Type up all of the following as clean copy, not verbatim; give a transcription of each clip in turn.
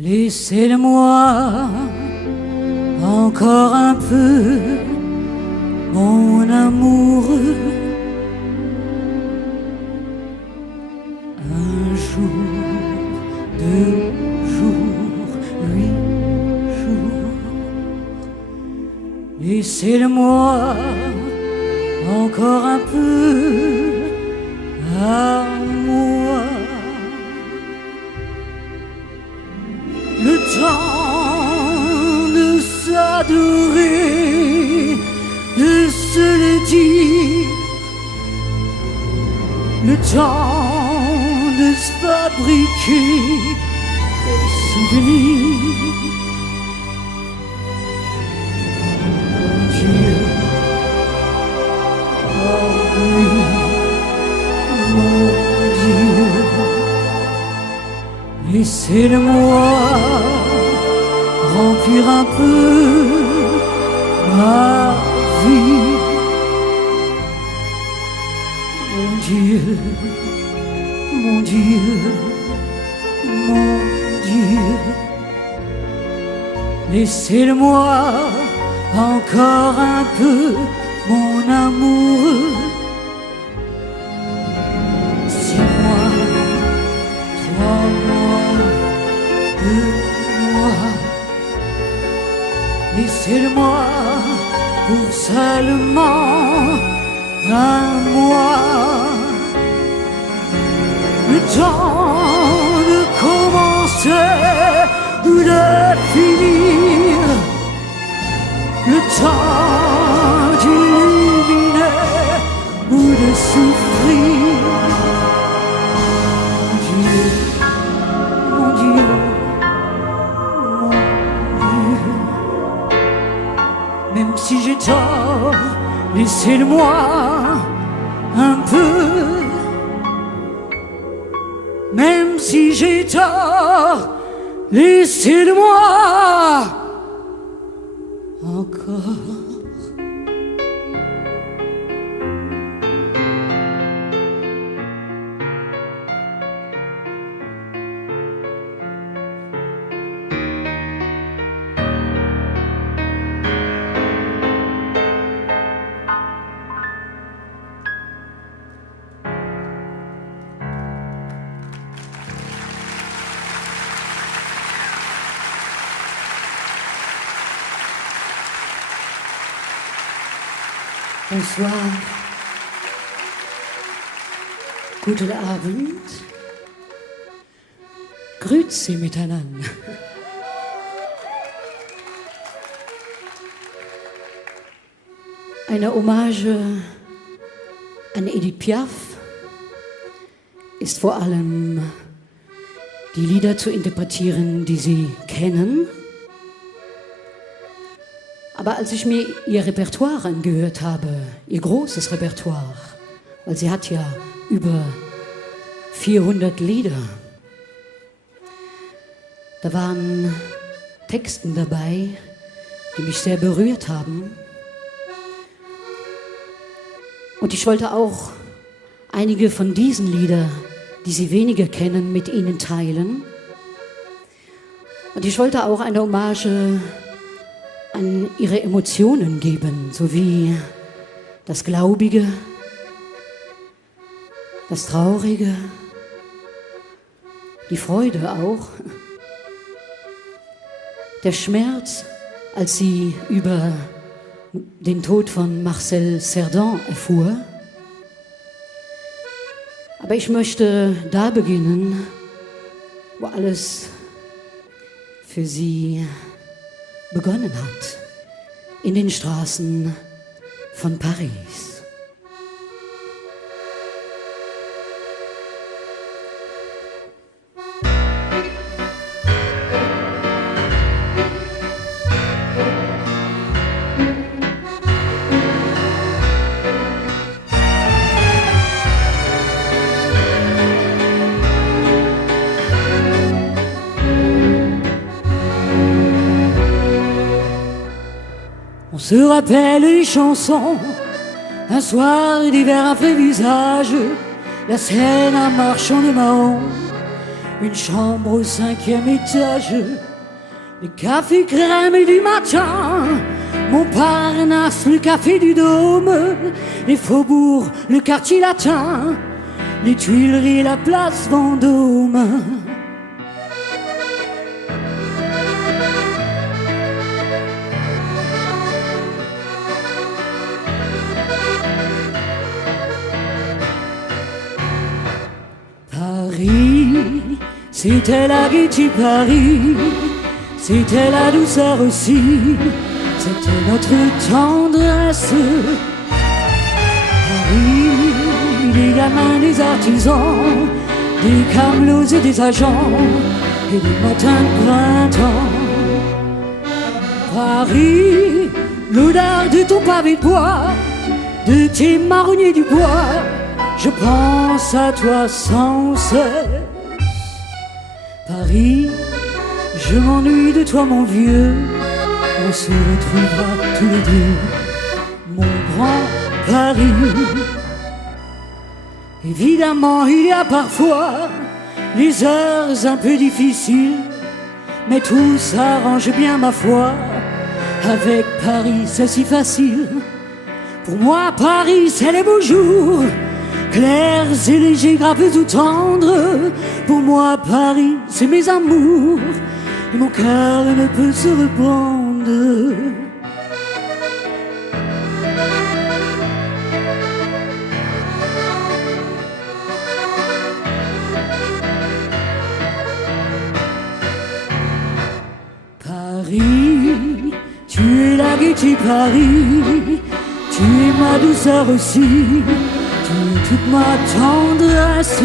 Laissez-le-moi encore un peu, mon amoureux. Un jour, 2 jours, 8 jours. Laissez-le-moi encore un peu à moi. Le temps de s'adorer, de se le dire, le temps de se fabriquer des souvenirs. Mon Dieu, oh oui, mon Dieu, laissez-le-moi remplir un peu ma vie. Mon Dieu, mon Dieu, mon Dieu, laissez-le-moi encore un peu, mon amoureux. 6 mois, 3 mois, 2 mois, laissez-le-moi pour seulement un mois. Le temps de commencer ou de finir, le temps d'illuminer ou de souffrir. Mon Dieu, mon Dieu, même si j'ai tort, laissez-le-moi un peu. Même si j'ai tort, laissez-le-moi encore. Bonsoir. Guten Abend. Grüezi miteinander. Eine Hommage an Edith Piaf ist vor allem die Lieder zu interpretieren, die Sie kennen. Aber als ich mir ihr Repertoire angehört habe, ihr großes Repertoire, weil sie hat ja über 400 Lieder, da waren Texte dabei, die mich sehr berührt haben. Und ich wollte auch einige von diesen Liedern, die Sie weniger kennen, mit Ihnen teilen. Und ich wollte auch eine Hommage an ihre Emotionen geben, sowie das Glaubige, das Traurige, die Freude auch, der Schmerz, als sie über den Tod von Marcel Cerdan erfuhr. Aber ich möchte da beginnen, wo alles für sie begonnen hat, in den Straßen von Paris. On se rappelle les chansons, un soir d'hiver à vrai visage, la Seine en marchant de Mahon, une chambre au 5e étage, le café crème du matin, Montparnasse, le café du Dôme, les faubourgs, le quartier latin, les Tuileries, la place Vendôme. Paris, c'était la gaieté Paris, c'était la douceur aussi, c'était notre tendresse. Paris, des gamins, des artisans, des camelots et des agents, et des matins de printemps. Paris, l'odeur de ton pavé de bois, de tes marronniers du bois, je pense à toi sans cesse. Paris, je m'ennuie de toi mon vieux, on se retrouvera tous les deux, mon grand Paris. Évidemment, il y a parfois les heures un peu difficiles, mais tout s'arrange bien ma foi, avec Paris c'est si facile. Pour moi Paris c'est les beaux jours, clairs et légers, graves ou tendres. Pour moi Paris c'est mes amours, et mon cœur ne peut se reprendre. Paris, tu es la gaieté Paris, tu es ma douceur aussi, tu es toute ma tendresse.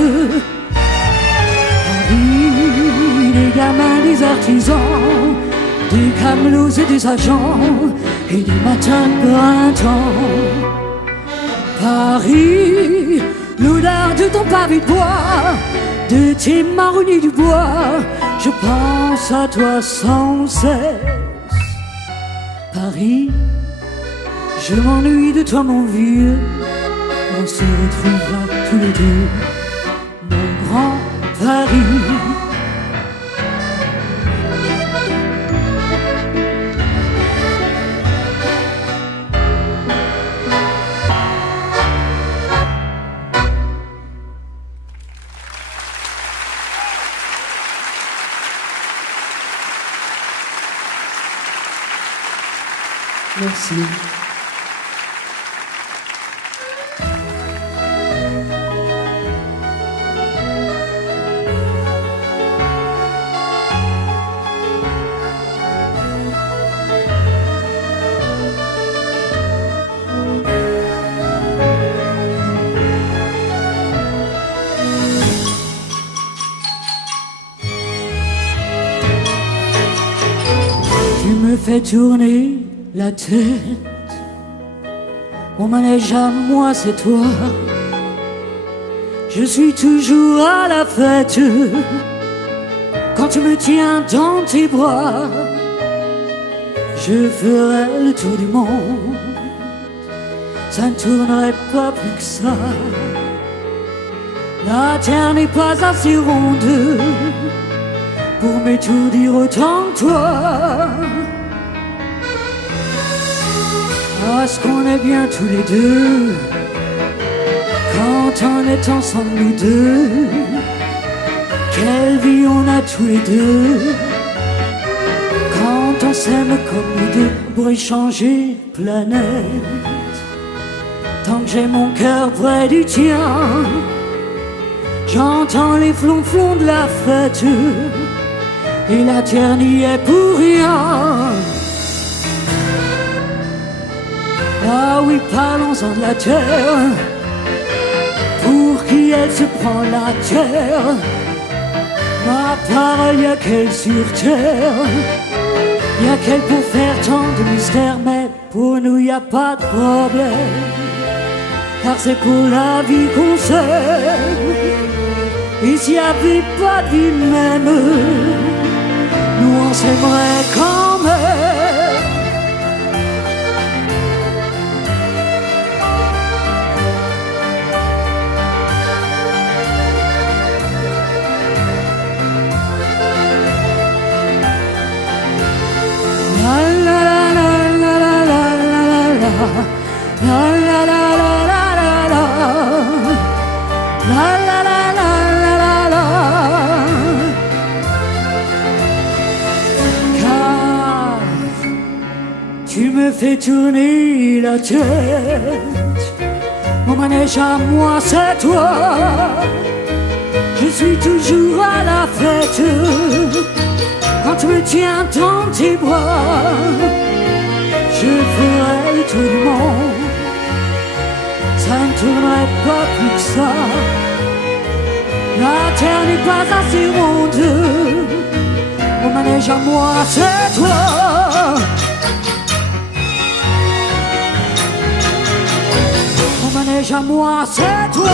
Paris, des gamins, des artisans, des camelots et des agents, et des matins de printemps. Paris, l'odeur de ton pavé de bois, de tes marronniers du bois, je pense à toi sans cesse. Paris, je m'ennuie de toi mon vieux, on se retrouvera tous les deux, mon grand Paris. Merci. Tu me fais tourner la tête, mon manège à moi c'est toi, je suis toujours à la fête quand tu me tiens dans tes bras. Je ferai le tour du monde, ça ne tournerait pas plus que ça. La terre n'est pas assez ronde pour m'étourdir autant que toi. Parce qu'on est bien tous les deux quand on est ensemble nous deux. Quelle vie on a tous les deux quand on s'aime comme nous deux. On pourrait changer de planète tant que j'ai mon cœur près du tien. J'entends les flonflons de la fête et la terre n'y est pour rien. Ah oui, parlons-en de la terre, pour qui elle se prend la terre. Ma parole, y'a qu'elle sur terre, y'a qu'elle pour faire tant de mystères. Mais pour nous y'a pas de problème, car c'est pour la vie qu'on s'aime. Et s'il y avait pas de vie même, nous on s'aimerait quand même. me fais tourner la tête. Mon manège à moi, c'est toi. Je suis toujours à la fête quand tu me tiens dans tes bras. Je ferai tout le monde, ça ne tournerait pas plus que ça. La terre n'est pas assez ronde. Mon manège à moi, c'est toi. Mon manège à moi, c'est toi.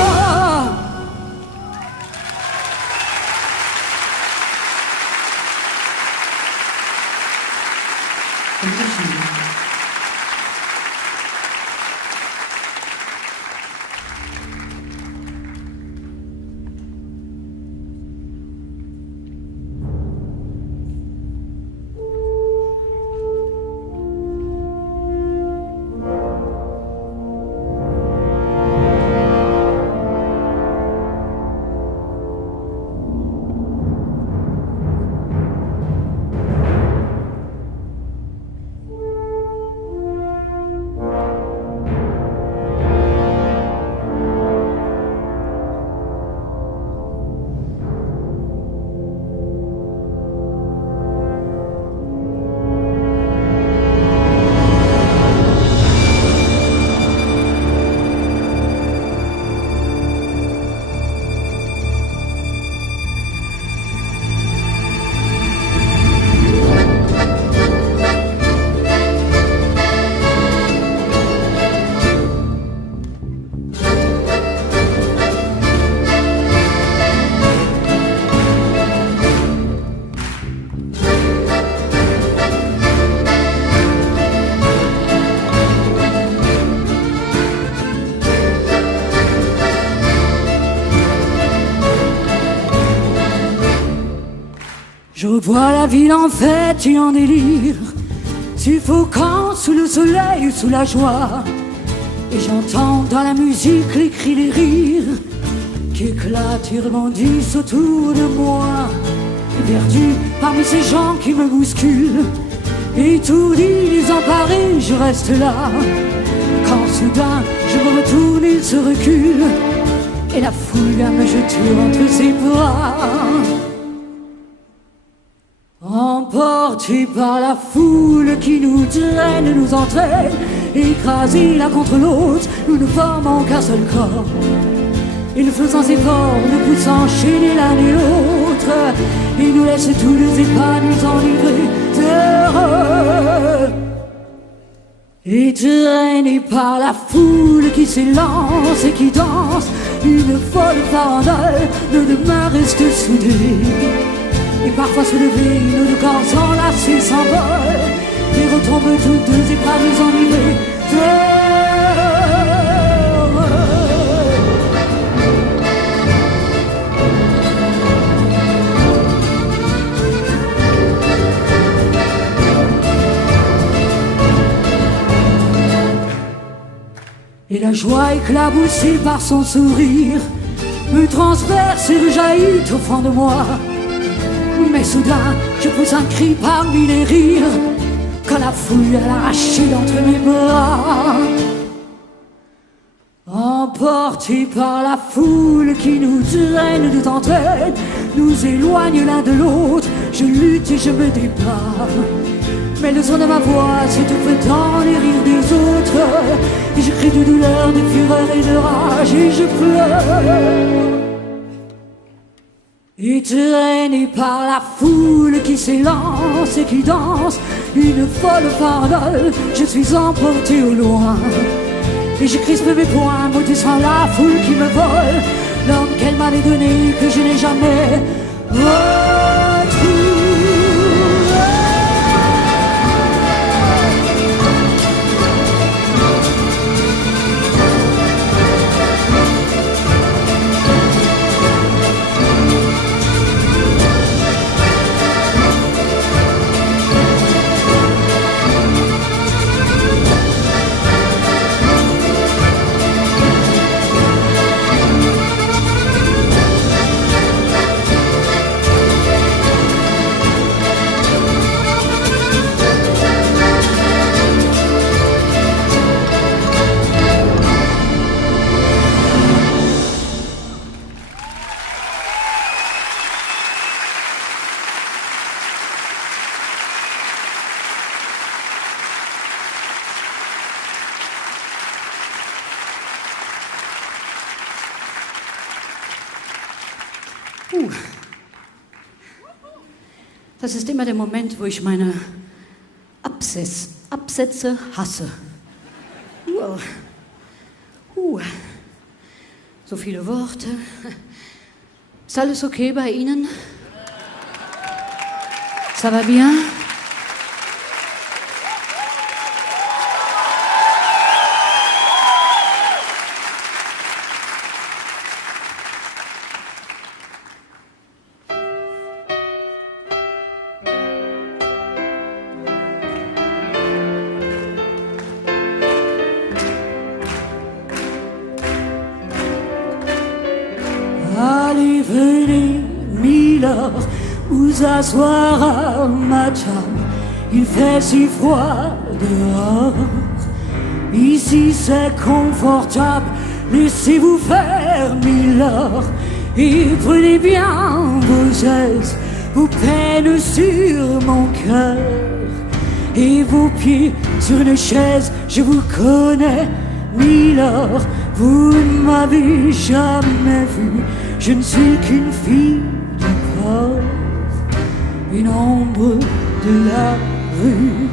Je vois la ville en fête et en délire, suffocant sous le soleil ou sous la joie. Et j'entends dans la musique les cris, les rires qui éclatent et rebondissent autour de moi. Et perdu parmi ces gens qui me bousculent, étourdi, désemparé, je reste là. Quand soudain je me retourne, il se recule et la foule vient me jeter entre ses bras. Emportés par la foule qui nous traîne, nous entraîne, écrasés l'un contre l'autre, nous ne formons qu'un seul corps. Et le feu sans effort nous pousse à enchaîner l'un et l'autre, et nous laisse tous les épanouis enivrés d'heureux. Et traînés par la foule qui s'élance et qui danse, une folle farandole, nos deux mains restent soudées. Et parfois se lever, nos deux corps enlacés s'envolent et retombent toutes deux épanouies enivrées d'heureux. Et la joie éclaboussée par son sourire me transperce et rejaillit au fond de moi. Mais soudain, je pousse un cri parmi les rires quand la foule a arraché d'entre mes bras. Emportés par la foule qui nous traîne, nous entraîne, nous éloigne l'un de l'autre, je lutte et je me débats. Mais le son de ma voix s'étouffe dans les rires des autres, et je crie de douleur, de fureur et de rage, et je pleure. Et traîné par la foule qui s'élance et qui danse, une folle farandole, je suis emporté au loin. Et je crispe mes poings, maudissant la foule qui me vole, l'homme qu'elle m'avait donné, que je n'ai jamais retrouvé. Das ist immer der Moment, wo ich meine Absätze hasse. So viele Worte. Ist alles okay bei Ihnen? Ça va bien? Allez, venez, Milord, vous asseoir à ma table. Il fait si froid dehors. Ici c'est confortable, laissez-vous faire, Milord. Et prenez bien vos aises, vos peines sur mon cœur. Et vos pieds sur une chaise, je vous connais, Milord. Vous ne m'avez jamais vu, je ne suis qu'une fille du port, une ombre de la rue.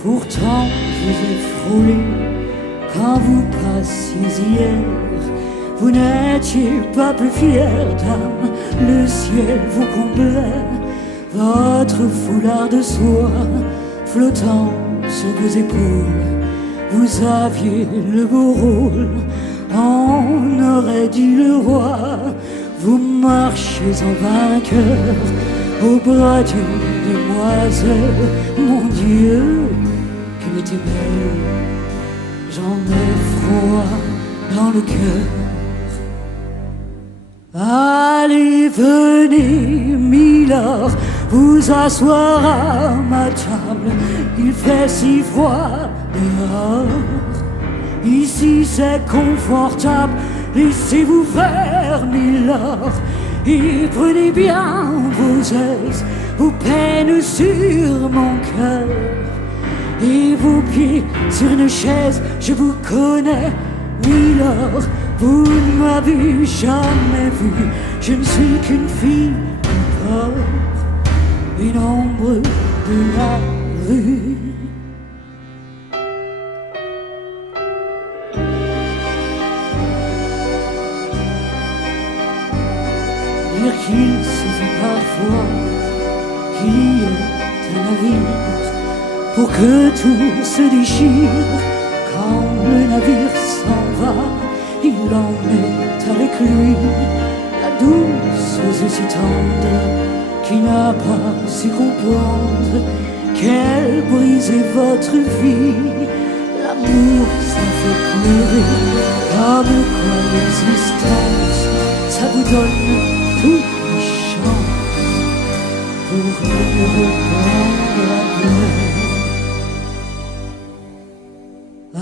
Pourtant je vous ai frôlé quand vous passiez hier. Vous n'étiez pas plus fière d'âme, le ciel vous comblait. Votre foulard de soie flottant sur vos épaules, vous aviez le beau rôle, on aurait dit le roi. Vous marchez en vainqueur au bras d'une demoiselle. Mon Dieu, qu'elle était belle, j'en ai froid dans le cœur. Allez, venez, Milord, vous asseoir à ma table. Il fait si froid dehors. Ici c'est confortable, laissez-vous faire, Milord. Et prenez bien vos aises, vos peines sur mon cœur. Et vos pieds sur une chaise, je vous connais, Milord. Vous ne m'avez jamais vu, je ne suis qu'une fille du port, une ombre de la rue. Dire qu'il suffit parfois qu'il y ait un navire pour que tout se déchire. Quand le navire s'en va, il emmène avec lui la douce et si tendre qui n'a pas su comprendre qu'elle brisait votre vie. L'amour, ça fait pleurer, comme quoi l'existence, ça vous donne toutes les chances pour mieux reprendre la pleurer.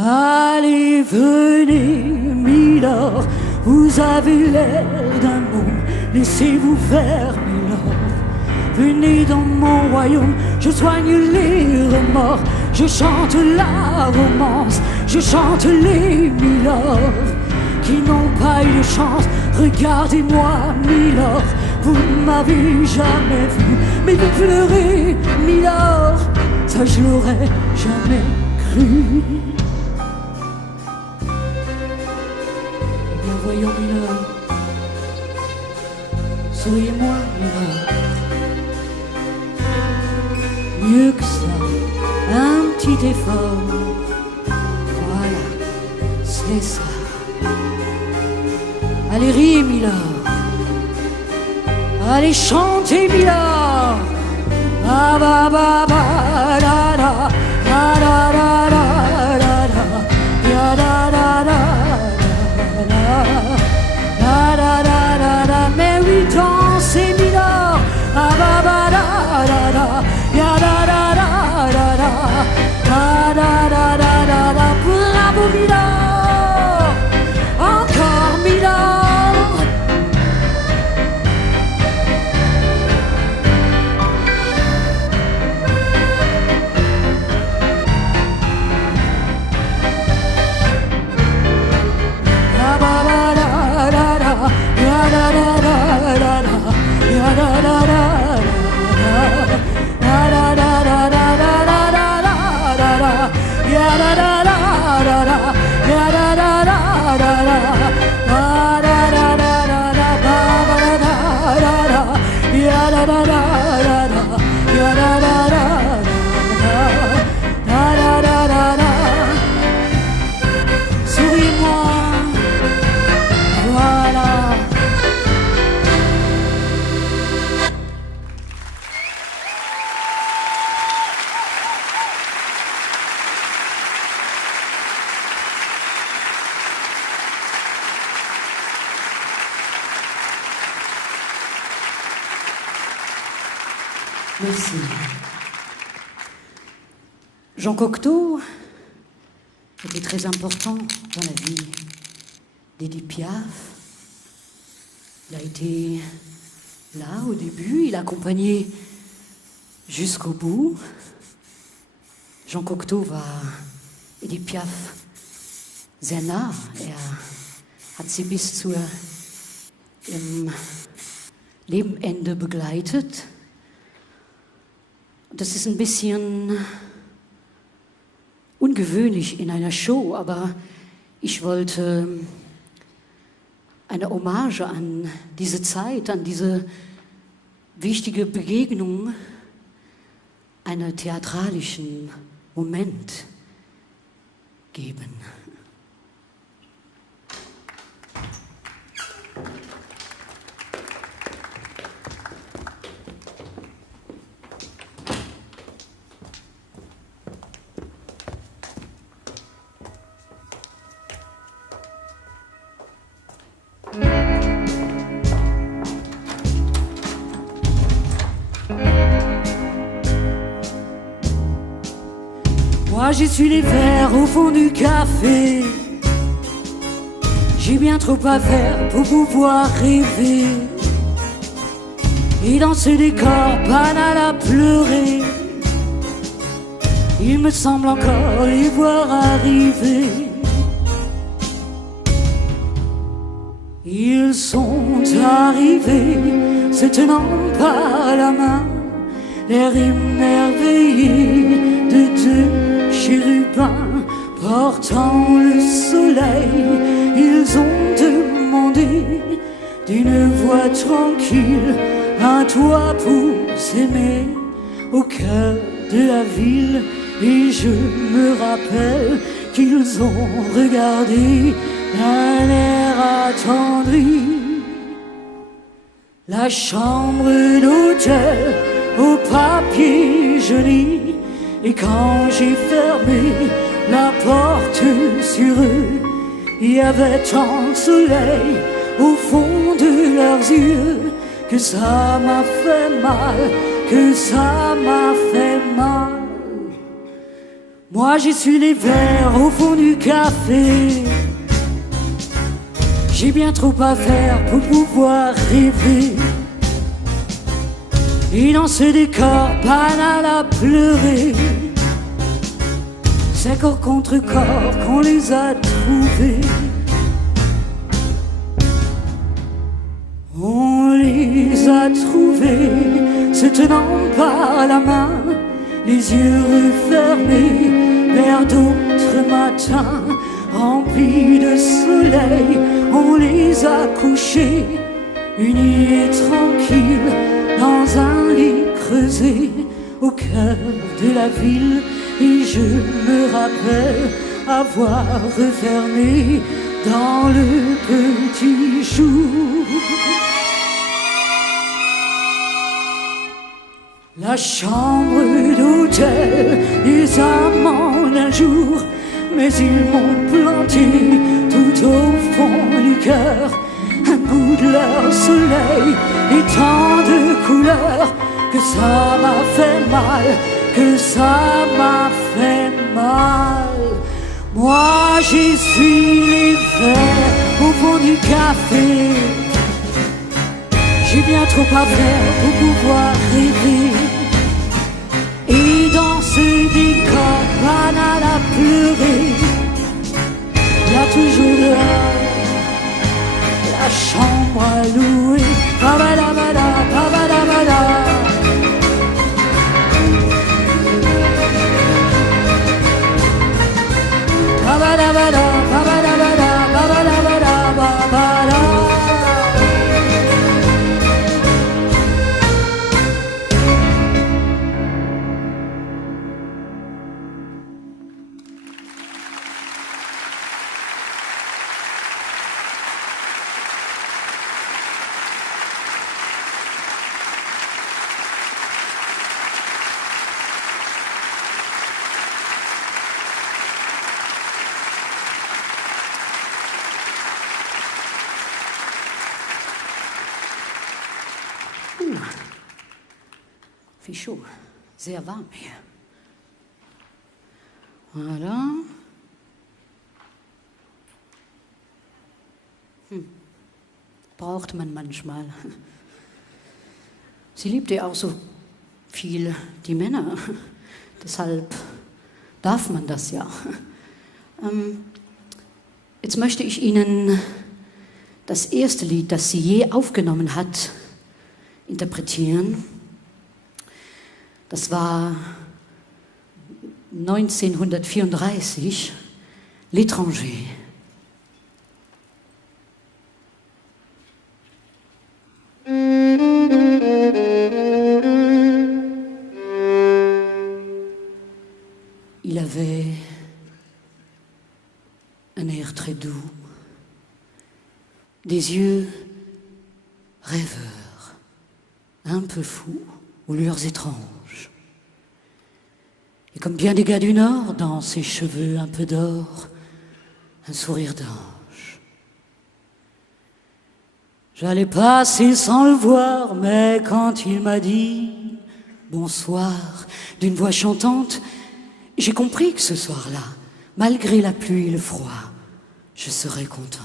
Allez, venez, Milord, vous avez l'air d'un môme, laissez-vous faire, Milord. Venez dans mon royaume, je soigne les remords, je chante la romance, je chante les Milord qui n'ont pas eu de chance. Regardez-moi, Milord, vous ne m'avez jamais vu, mais vous pleurez, Milord, ça je l'aurais jamais cru. Voyons, Milord, souriez-moi, Milord. Mieux que ça, un petit effort. Voilà, c'est ça. Allez, riez, Milord. Allez, chantez, Milord. Ba ba ba ba da da da da da da da da da da da. Da da da da da, mais oui, dansez, Milord. Ah ba ba da da da, ya da da da da da, da da da da da da. Bravo, Milord. Encore, Milord. da da da da, ya da da da da, da da da da. Souris-moi, voilà. Merci. Jean Cocteau était très important dans la vie d'Édith Piaf. Il a été là au début, il a accompagné jusqu'au bout. Jean Cocteau war Édith Piaf sehr nah. Hat sie bis zur Lebenende begleitet. Das ist ein bisschen ungewöhnlich in einer Show, aber ich wollte eine Hommage an diese Zeit, an diese wichtige Begegnung, einen theatralischen Moment geben. Moi j'essuie les verres au fond du café. J'ai bien trop à faire pour pouvoir rêver. Et dans ce décor banal à pleurer, il me semble encore les voir arriver. Ils sont arrivés, se tenant par la main, l'air émerveillé de deux chérubins portant le soleil. Ils ont demandé d'une voix tranquille un toit pour s'aimer au cœur de la ville. Et je me rappelle qu'ils ont regardé d'un air attendri la chambre d'hôtel au papier joli. Et quand j'ai fermé la porte sur eux, il y avait tant de soleil au fond de leurs yeux que ça m'a fait mal, que ça m'a fait mal. Moi j'essuie les verres au fond du café. J'ai bien trop à faire pour pouvoir rêver. Et dans ce décor banal à pleurer, c'est corps contre corps qu'on les a trouvés. On les a trouvés se tenant par la main, les yeux refermés vers d'autres matins remplis de soleil. On les a couchés unis et tranquilles dans un lit creusé au cœur de la ville. Et je me rappelle avoir refermé dans le petit jour la chambre d'hôtel des amants d'un jour. Mais ils m'ont planté tout au fond du cœur un goût de leur soleil et tant de couleurs que ça m'a fait mal, que ça m'a fait mal. Moi j'essuie les verres au fond du café. J'ai bien trop à faire pour pouvoir rêver. Et dans ce décor banal à pleurer, il y a toujours la chambre à louer. Babadabada, babadabada. Babadabada, babadabada, babadabada, babada. Viel chaud, sehr warm hier. Voilà. Braucht man manchmal. Sie liebte auch so viel die Männer. Deshalb darf man das ja. Jetzt möchte ich Ihnen das erste Lied, das sie je aufgenommen hat, interpretieren. Das war 1934, L'étranger. Il avait un air très doux, des yeux rêveurs, un peu fous, aux lueurs étranges. Et comme bien des gars du Nord, dans ses cheveux un peu d'or, un sourire d'ange. J'allais passer sans le voir, mais quand il m'a dit bonsoir d'une voix chantante, j'ai compris que ce soir-là, malgré la pluie et le froid, je serais contente.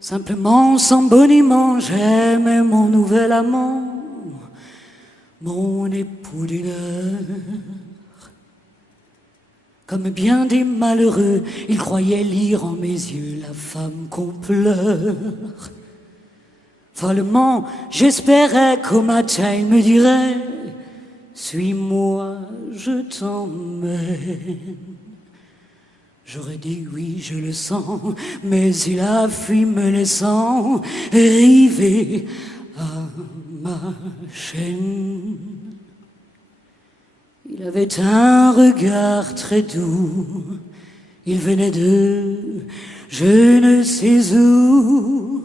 Simplement, sans boniment, j'aimais mon nouvel amant, mon époux d'une heure. Comme bien des malheureux, il croyait lire en mes yeux la femme qu'on pleure. Follement, j'espérais qu'au matin il me dirait « Suis-moi, je t'emmène ». J'aurais dit oui, je le sens, mais il a fui me laissant rivé à ma chaîne. Il avait un regard très doux, il venait de je ne sais où.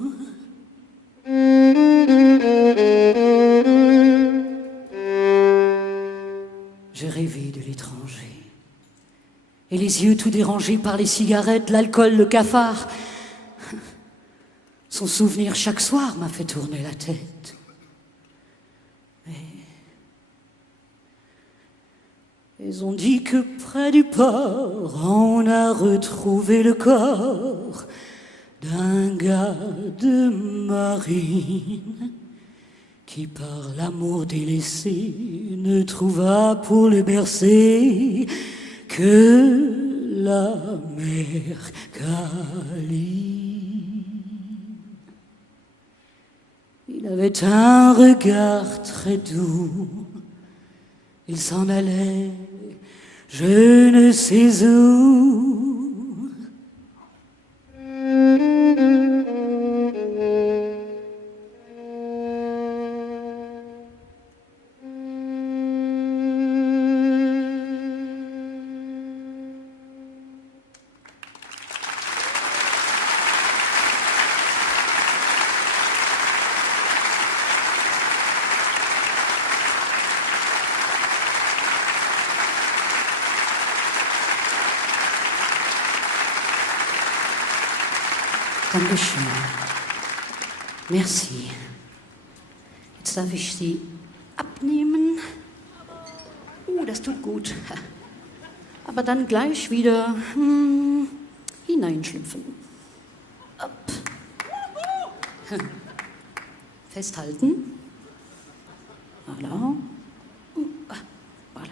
J'ai rêvé de l'étranger. Et les yeux tout dérangés par les cigarettes, l'alcool, le cafard. Son souvenir chaque soir m'a fait tourner la tête. Mais ils ont dit que près du port, on a retrouvé le corps d'un gars de marine qui par l'amour délaissé ne trouva pour le bercer que la mer câline. Il avait un regard très doux, il s'en allait, je ne sais où. Dankeschön. Merci. Jetzt darf ich Sie abnehmen. Das tut gut. Aber dann gleich wieder hineinschlüpfen. Up. Festhalten. Voilà. Voilà.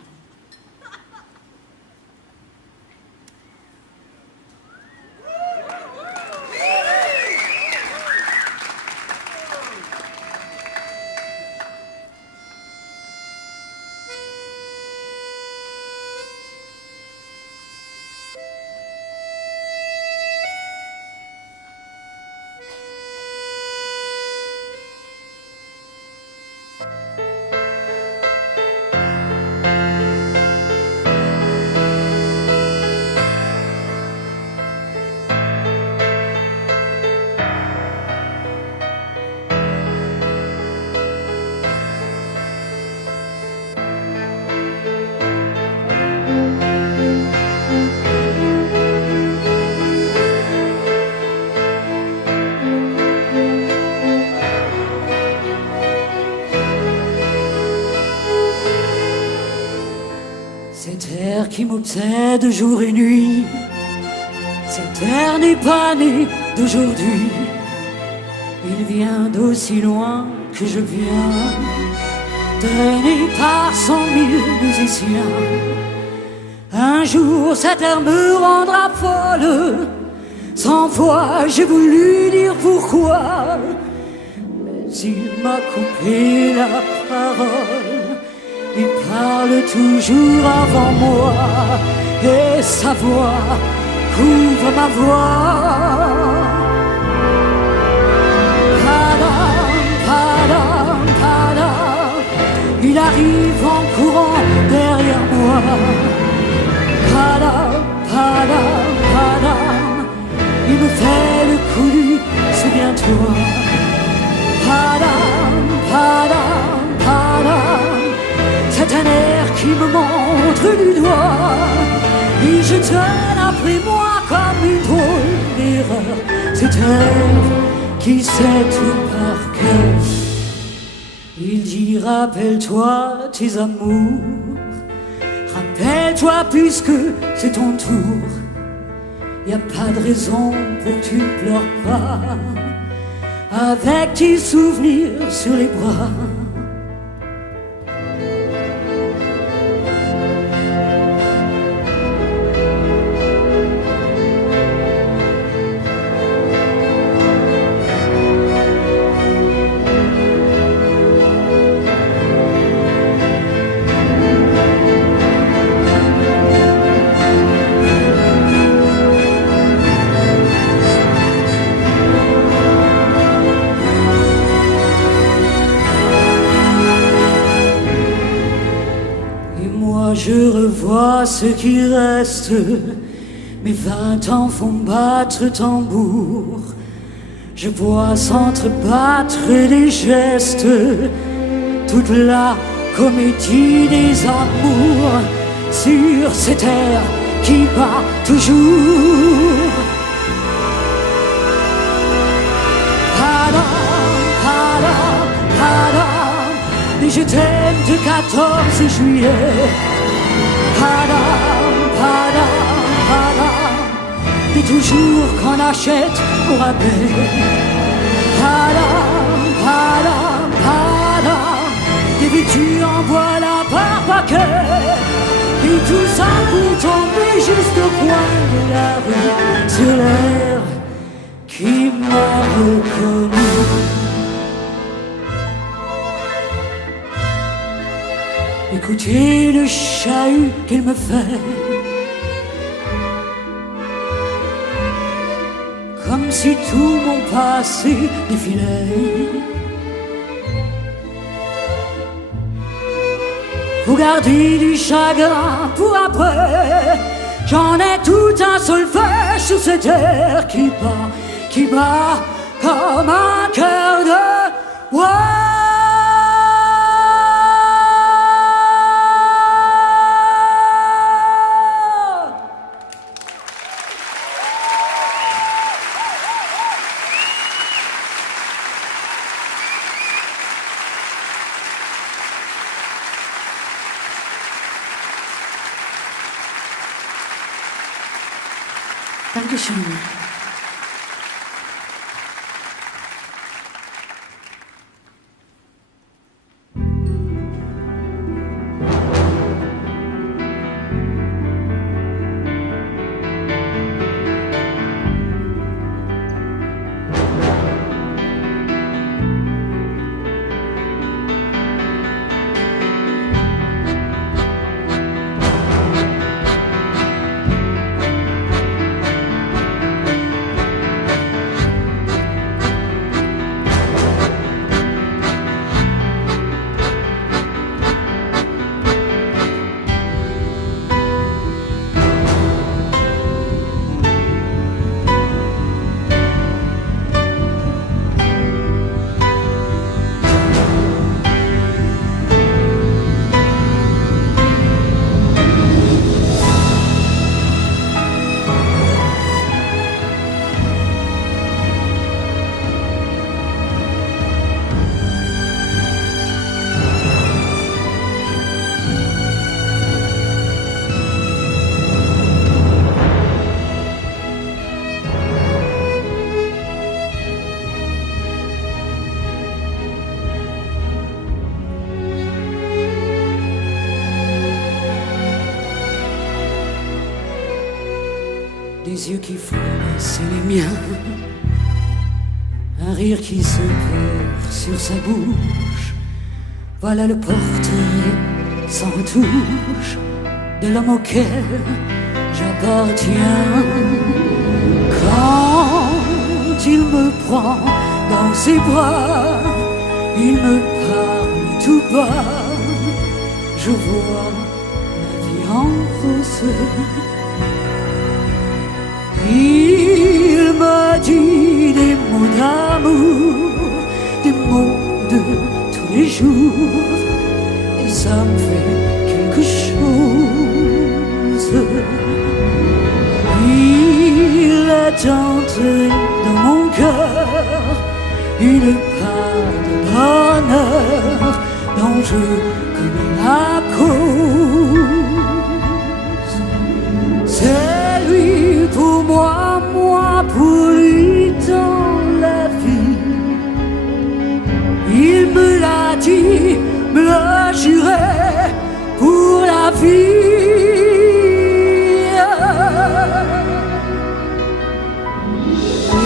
qui m'obsède jour et nuit. Cette terre n'est pas née d'aujourd'hui. Il vient d'aussi loin que je viens, traîné par 100 000 musiciens. Un jour cette terre me rendra folle. 100 fois j'ai voulu dire pourquoi, mais il m'a coupé la parole. Il parle toujours avant moi, et sa voix couvre ma voix. Padam, padam, padam, il arrive en courant derrière moi. Padam, padam, padam, il me fait le coup du souviens-toi. Padam, padam, padam, c'est un air qui me montre du doigt. Il je traîne après moi comme une drôle d'erreur. C'est elle qui sait tout par cœur. Il dit rappelle-toi tes amours, rappelle-toi puisque c'est ton tour. Y a pas de raison pour que tu ne pleures pas, avec tes souvenirs sur les bras. Je revois ce qui reste, mes 20 ans font battre tambour. Je vois s'entrebattre des gestes, toute la comédie des amours sur cette terre qui bat toujours. Padam, padam, padam, et je t'aime de 14 juillet. Padam, padam, padam, et toujours qu'on achète au rabais. Padam, padam, padam, et puis tu envoies la par paquet. Et tout ça pour tomber juste au coin de la rue, sur l'air qui m'a reconnu. Écoutez le chahut qu'elle me fait, comme si tout mon passé défilait. Vous gardez du chagrin pour après, j'en ai tout un solfège sur cette terre qui bat comme un cœur de bois. Dankeschön. Ses yeux qui font baisser les miens, un rire qui se perd sur sa bouche. Voilà le portrait sans retouche de l'homme auquel j'appartiens. Quand il me prend dans ses bras, il me parle tout bas, je vois la vie en rose. Il m'a dit des mots d'amour, des mots de tous les jours, et ça me fait quelque chose. Il a tenté dans mon cœur une part de bonheur dont je connais la cause. C'est lui pour moi, moi pour lui dans la vie. Il me l'a dit, me l'a juré pour la vie.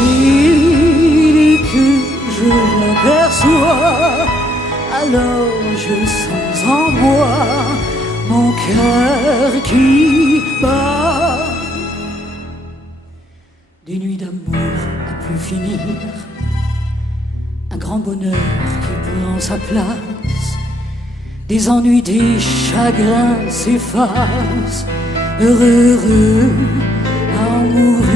Il dit que je l'aperçois, alors je sens en moi mon cœur qui bat. Des nuits d'amour à plus finir, un grand bonheur qui prend sa place, des ennuis, des chagrins s'effacent, heureux, heureux à en mourir.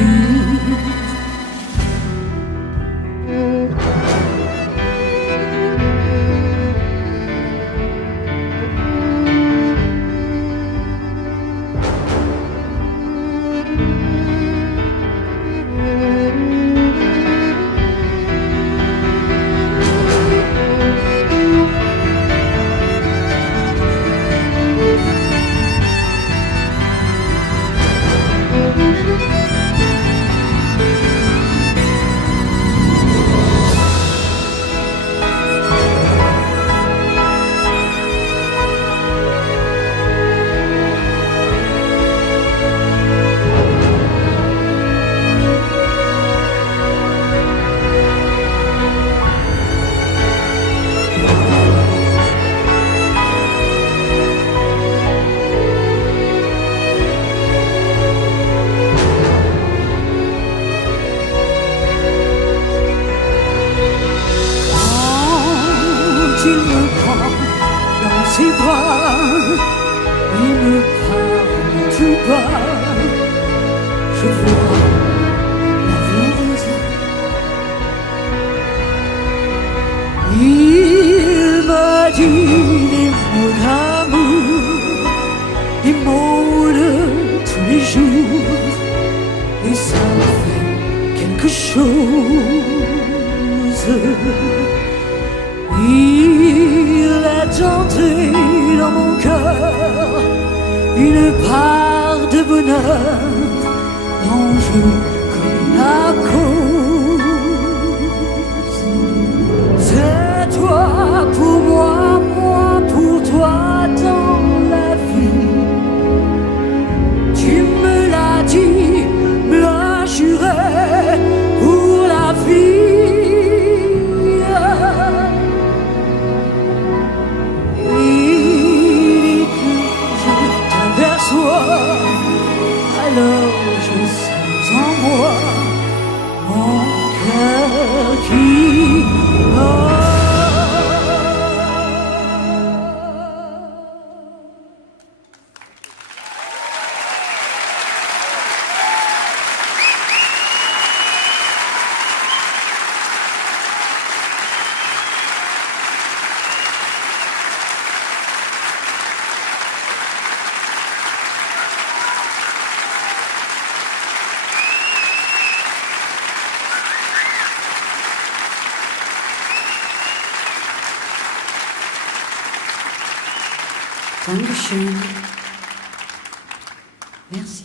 Il me prend dans ses bras, il me parle tout bas, je vois la vie rose. Il m'a dit des mots d'amour, des mots de tous les jours, et ça me fait quelque chose. Il a tenté dans mon cœur une part de bonheur dont je connais la cause. C'est toi pour moi, moi pour toi dans la vie. Tu me l'as dit, me l'as juré pour la vie. Alors je sens en moi mon cœur qui bat. Dankeschön. Merci.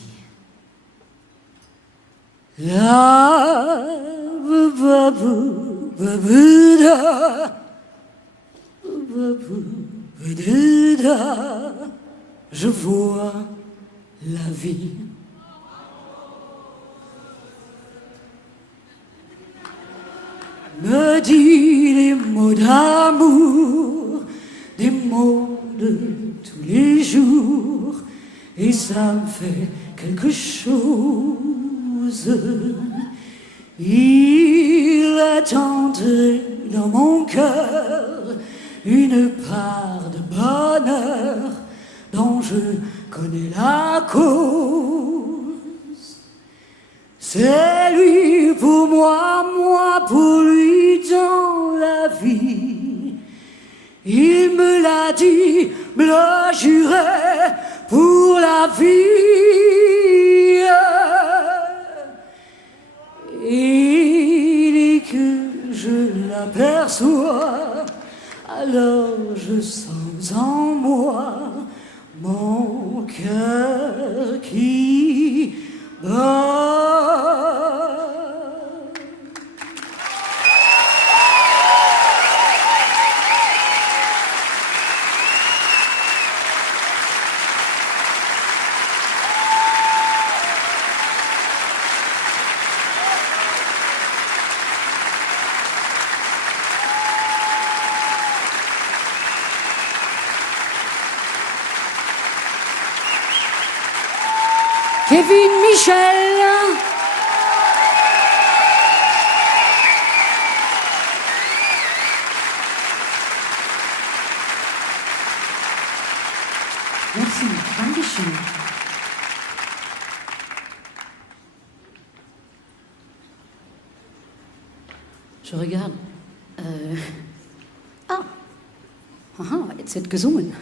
La babu babuda babu babuda, je vois la vie me dit des mots d'amour, des mots de tous les jours, et ça me fait quelque chose. Il est entré dans mon cœur une part de bonheur dont je connais la cause. C'est lui pour moi, moi pour lui dans la vie. Il me l'a dit, me l'a juré pour la vie. Il dit que je l'aperçois, alors je sens en moi mon cœur qui bat. Kevin Michel. Merci, Dankeschön. Je regarde. Aha, jetzt wird gesungen.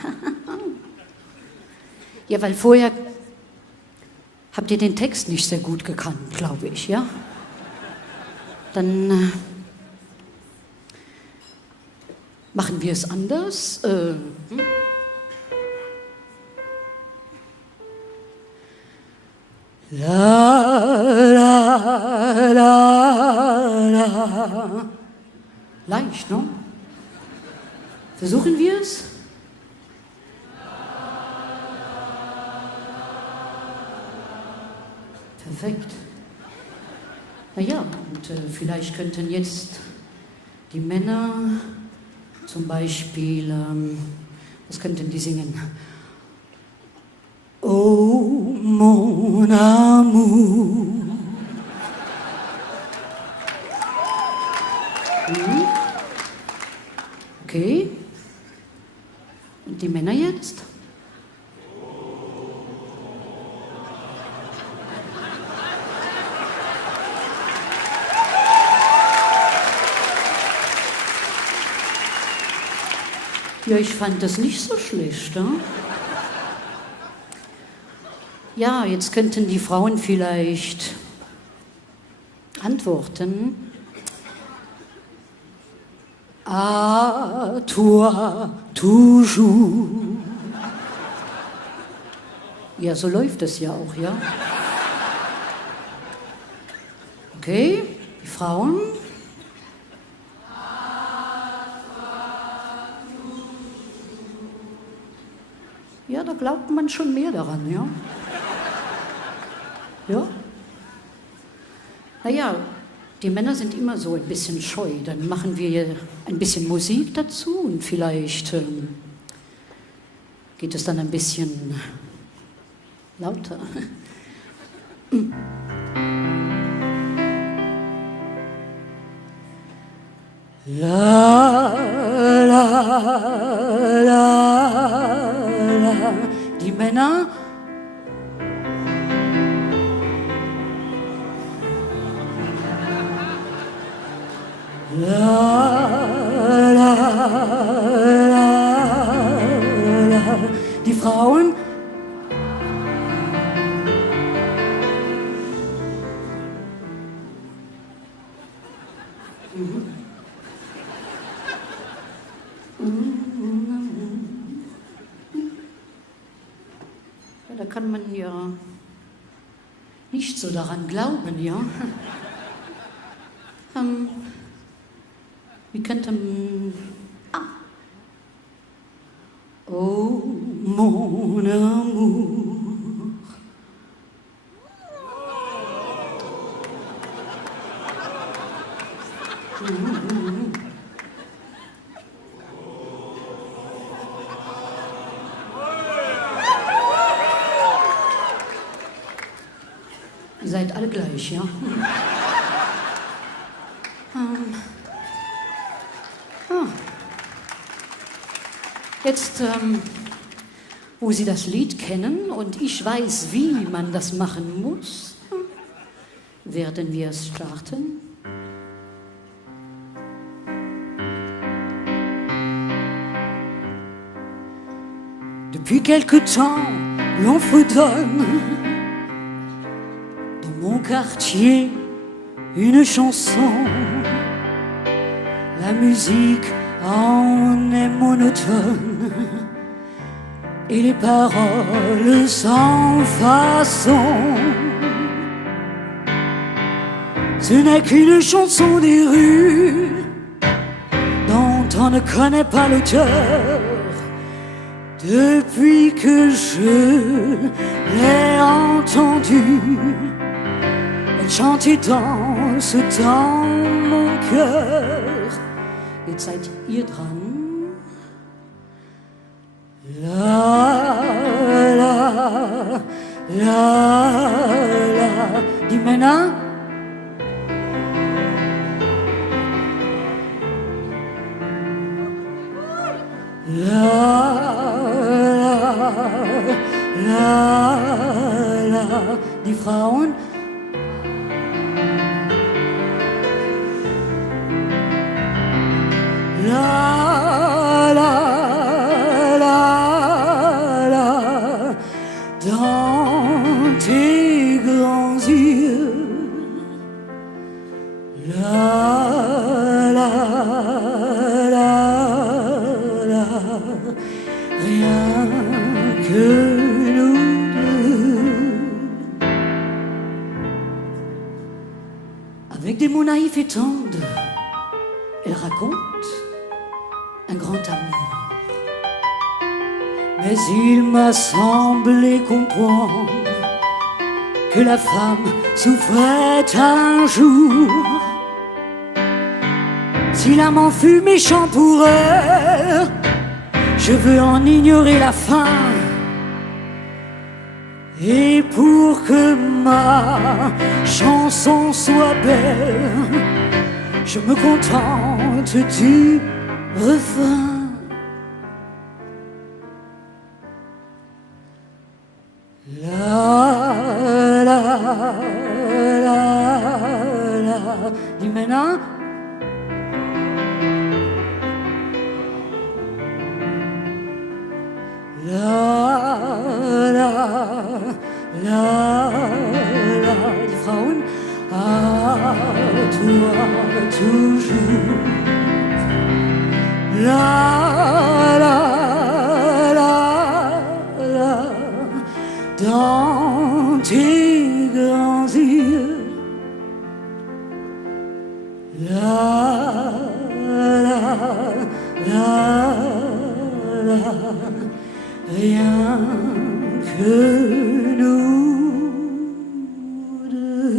Ja, weil vorher habt ihr den Text nicht sehr gut gekannt, glaube ich, ja? Dann machen wir es anders. La, la, la, la. Leicht, ne? Versuchen wir es? Perfekt. Naja, und vielleicht könnten jetzt die Männer zum Beispiel, was könnten die singen? Oh, mon amour. Okay. Und die Männer jetzt? Ja, ich fand das nicht so schlecht. Ne? Ja, jetzt könnten die Frauen vielleicht antworten. À toi toujours. Ja, so läuft es ja auch, ja. Okay, die Frauen. Ja, da glaubt man schon mehr daran, ja. Ja. Naja, die Männer sind immer so ein bisschen scheu. Dann machen wir ein bisschen Musik dazu und vielleicht geht es dann ein bisschen lauter. La, la, la, la. Die Männer. La, la, la, la. Die Frauen. Ja, da kann man ja nicht so daran glauben, ja. Wir könnten... Oh, mon amour. Ihr seid alle gleich, ja? Jetzt, wo Sie das Lied kennen und ich weiß, wie man das machen muss, werden wir es starten. Depuis quelque temps, l'on fredonne dans mon quartier une chanson. La musique en est monotone et les paroles sans façon. Ce n'est qu'une chanson des rues dont on ne connaît pas l'auteur. Depuis que je l'ai entendue, elle chante et danse dans mon cœur. Jetzt seid ihr dran. La la la la. Dis maintenant. La la la. Die Frauen. La la la la. Dans tes grands yeux. La la la. Rien que nous deux. Avec des mots naïfs et tendres, elle raconte un grand amour. Mais il m'a semblé comprendre que la femme souffrait un jour. Si l'amant fut méchant pour elle, je veux en ignorer la fin. Et pour que ma chanson soit belle, je me contente du refrain. La la la la. Dis maintenant. La la la la. Die Frauen. À toi toujours. La la la la. Dans tes grands yeux. La la la la. Rien que nous deux.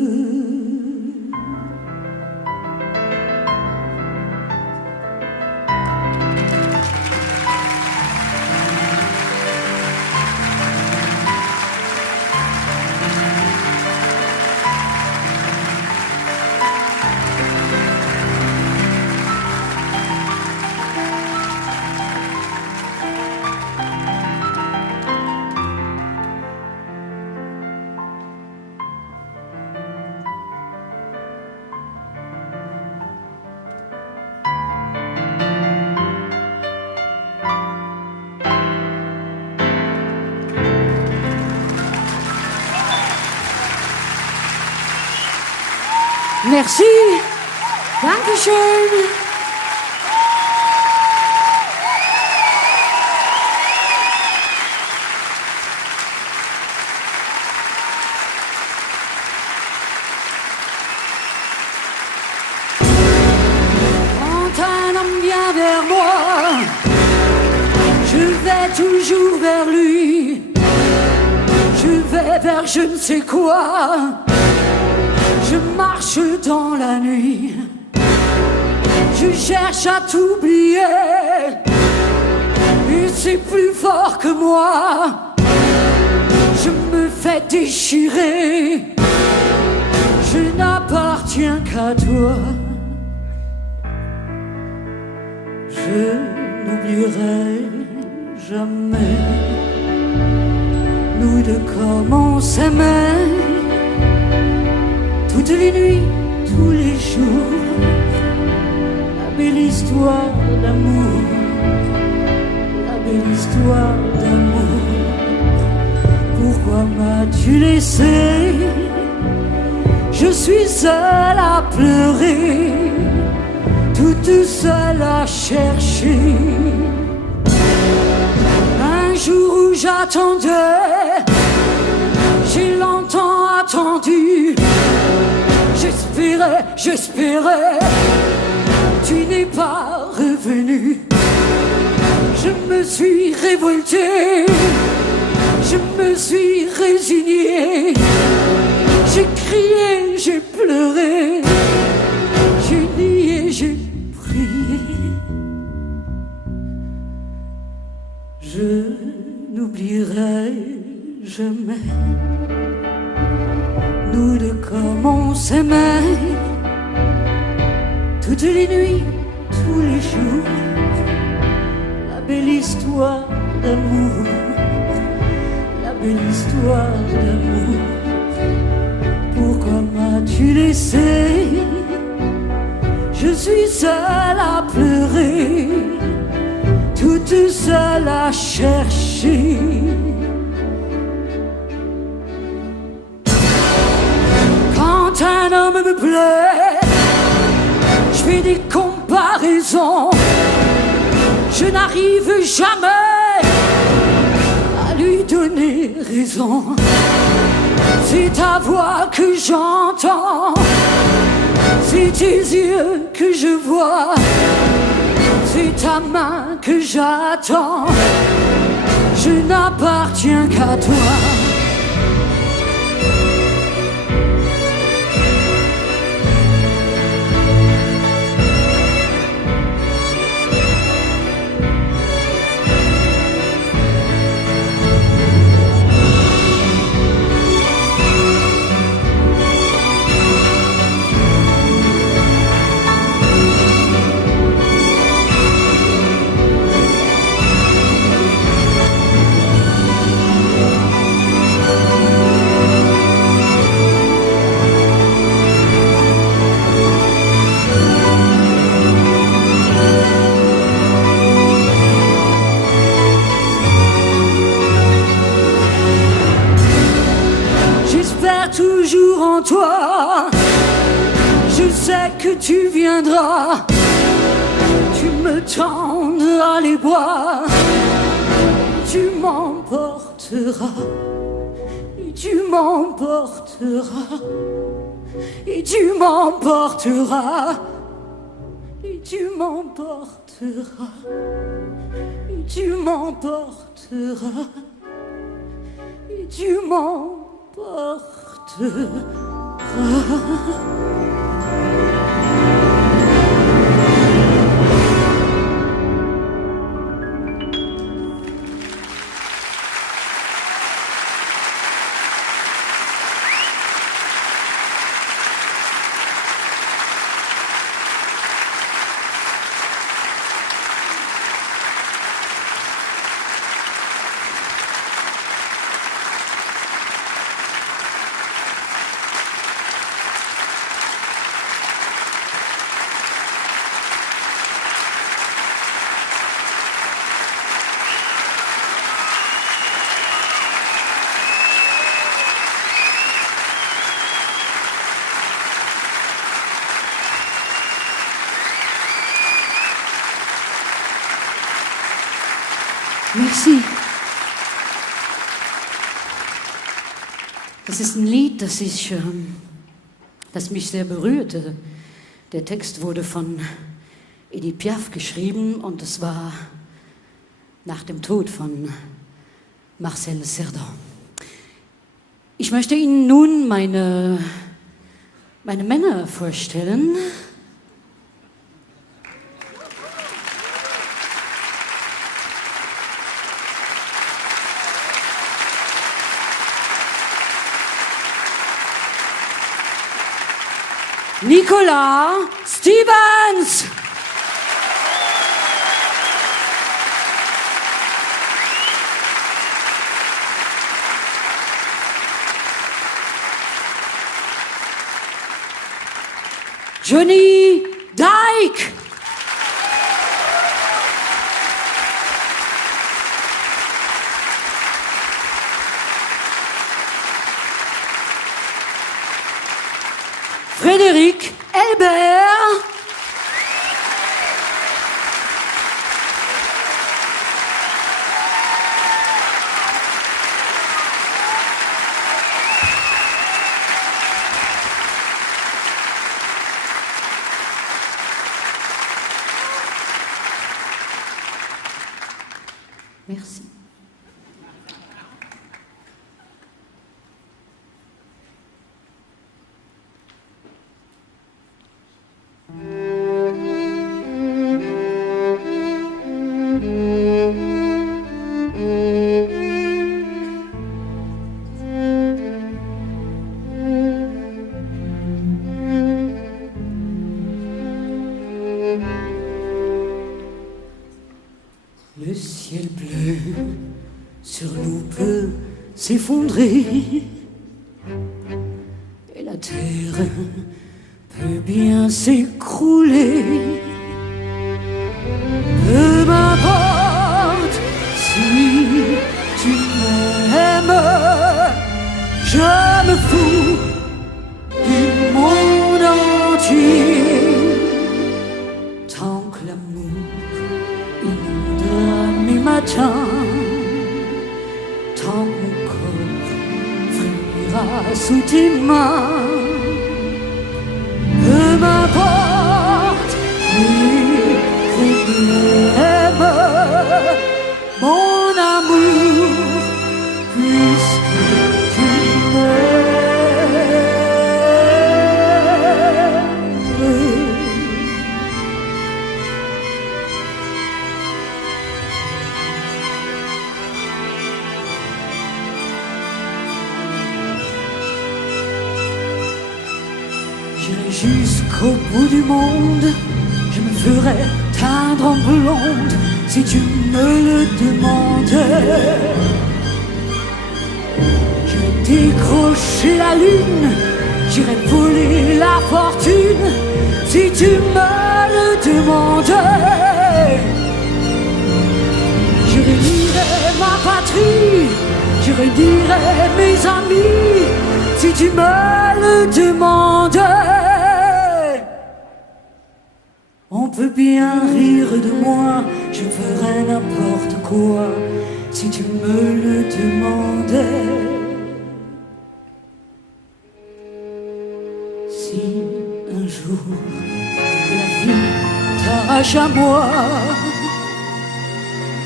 Merci. Dankeschön. Quand un homme vient vers moi, je vais toujours vers lui. Je vais vers je ne sais quoi. Je marche dans la nuit. Je cherche à t'oublier, et c'est plus fort que moi. Je me fais déchirer, je n'appartiens qu'à toi. Je n'oublierai jamais nous deux comme on s'aimait, toutes les nuits, tous les jours. La belle histoire d'amour, la belle histoire d'amour. Pourquoi m'as-tu laissé? Je suis seule à pleurer, toute seule à chercher. Un jour où j'attendais, j'ai longtemps attendu. J'espérais, j'espérais, tu n'es pas revenu. Je me suis révoltée, je me suis résignée. J'ai crié, j'ai pleuré, j'ai nié, j'ai prié. Je n'oublierai jamais nous deux comme on s'aimait, toutes les nuits, tous les jours. La belle histoire d'amour, la belle histoire d'amour. Pourquoi m'as-tu laissé? Je suis seule à pleurer, toute seule à chercher. Quand un homme me plaît, je fais des comparaisons. Je n'arrive jamais à lui donner raison. C'est ta voix que j'entends, c'est tes yeux que je vois, c'est ta main que j'attends. Je n'appartiens qu'à toi. Toujours en toi, je sais que tu viendras, tu me tendras les bras, tu m'emporteras, et tu m'emporteras, et tu m'emporteras, et tu m'emporteras, et tu m'emporteras, et tu m'emporteras. Merci. Das ist ein Lied, das mich sehr berührte. Der Text wurde von Edith Piaf geschrieben und es war nach dem Tod von Marcel Cerdan. Ich möchte Ihnen nun meine Männer vorstellen. Nicolas Stevens. Johnny Dyke. Frédéric Elbert. Merci. Le ciel bleu sur nous peut s'effondrer et la terre peut bien s'écrouler. Peu m'importe si tu m'aimes, je me fous du monde entier. Tant que l'amour inondera mes matins, tant que mon corps frémira sous tes mains. Peu m'importe les problèmes, mon amour, puisque tu m'aimes. J'irai jusqu'au bout du monde, je me ferai teindre en blonde si tu me le demandes. J'irai décrocher la lune, j'irai voler la fortune si tu me le demandes. Je réunirai ma patrie, je réunirai mes amis si tu me le demandes. On peut bien rire de moi, je ferai n'importe quoi si tu me le demandais. Si un jour la vie t'arrache à moi,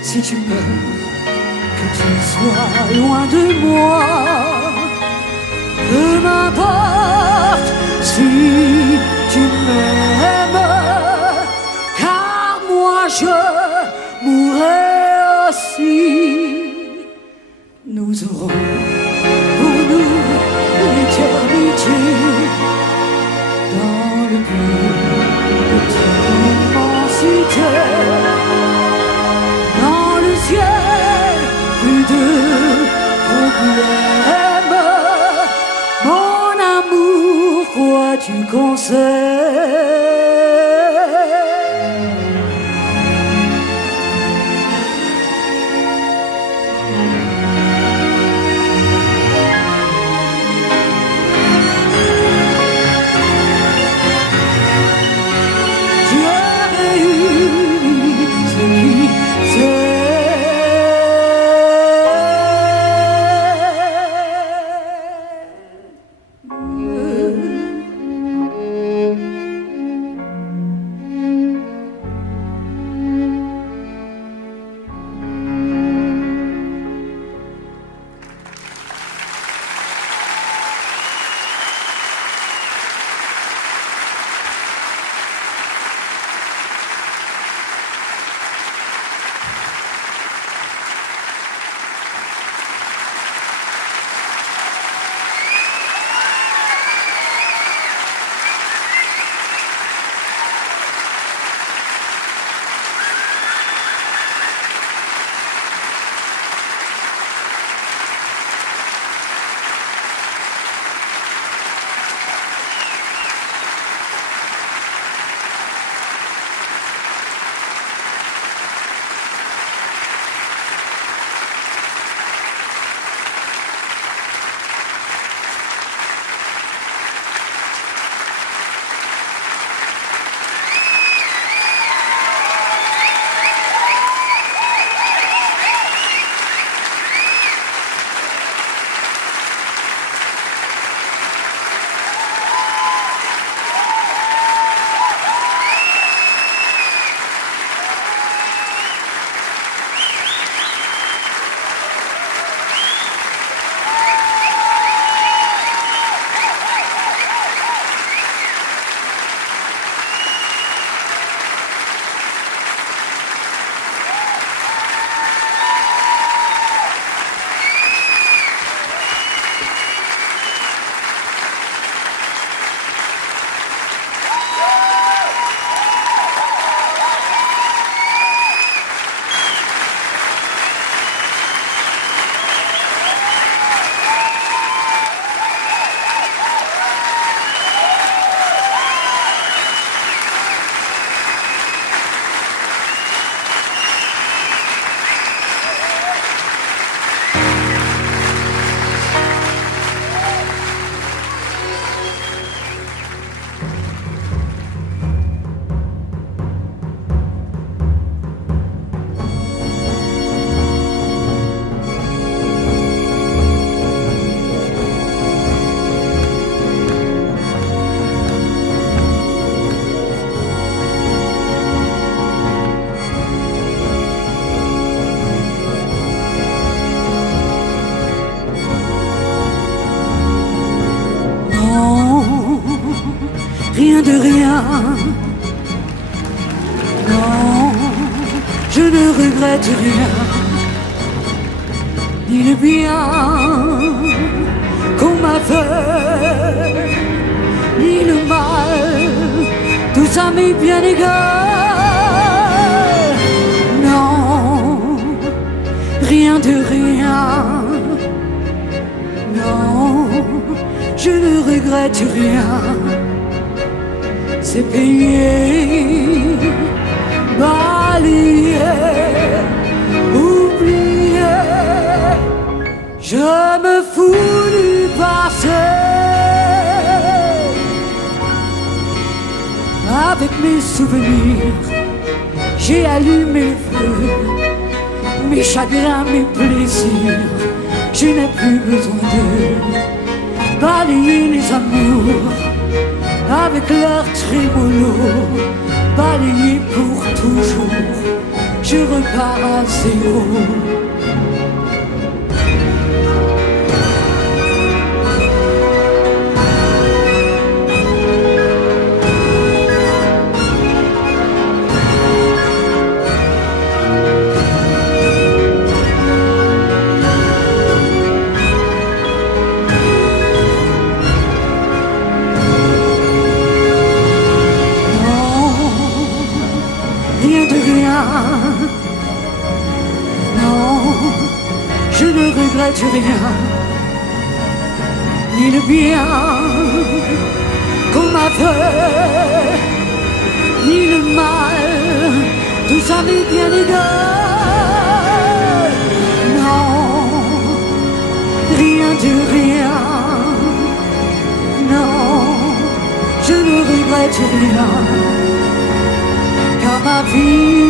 si tu meurs, que tu sois loin de moi. Peu m'importe si tu m'aimes, car moi je mourrai aussi. Nous aurons pour nous l'éternité dans le bleu de ton immensité. Dans le ciel, plus de problèmes. Mon amour, crois-tu qu'on sait? Tu as réuni ce qui sait. regrette rien, ni le bien qu'on m'a fait, ni le mal, tout ça m'est bien égal. Non, rien de rien, non, je ne regrette rien. C'est payé, balayé, oublié. Je me fous du passé. Avec mes souvenirs, j'ai allumé le feu. Mes chagrins, mes plaisirs, je n'ai plus besoin d'eux. Balayer les amours avec leur trémolo, balayer pour toujours, je repars à zéro. Non, je ne regrette rien, ni le bien qu'on m'a fait, ni le mal, tout ça m'est bien égal. Non, rien de rien, non, je ne regrette rien, car ma vie